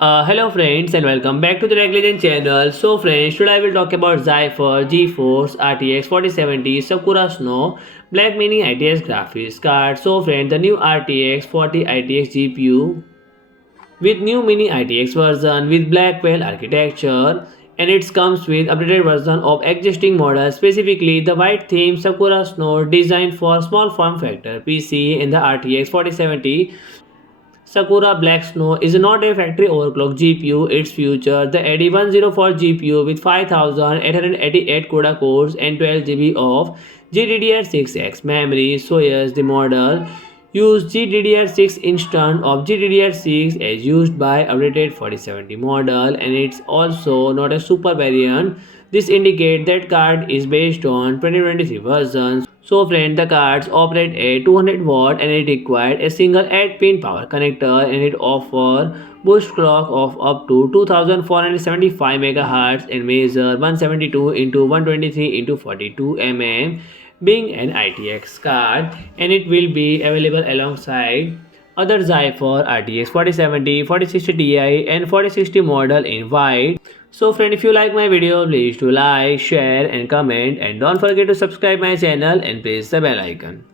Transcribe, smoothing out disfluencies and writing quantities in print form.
Hello friends and welcome back to the Regulation channel. So friends, today I will talk about ZEPHYR GeForce RTX 4070 Sakura Snow Black Mini-ITX graphics card. So friends, the new RTX 40 ITX GPU with new Mini-ITX version with Blackwell architecture, and it comes with updated version of existing models, specifically the white theme Sakura Snow designed for small form factor PC in the RTX 4070. Sakura Black Snow is not a factory overclock GPU, its future. The AD104 GPU with 5888 CUDA cores and 12 GB of GDDR6X memory. So yes, the model use GDDR6 instead of GDDR6 as used by updated 4070 model, and it's also not a super variant. This indicates that card is based on 2023 version. So friend, the cards operate at 200 watt and it required a single 8-pin power connector, and it offer boost clock of up to 2475 MHz and measure 172 into 123 into 42 mm, being an ITX card, and it will be available alongside other ZEPHYR RTX 4070, 4060 Ti and 4060 model in white. So friend, if you like my video, please do like, share and comment, and don't forget to subscribe my channel and press the bell icon.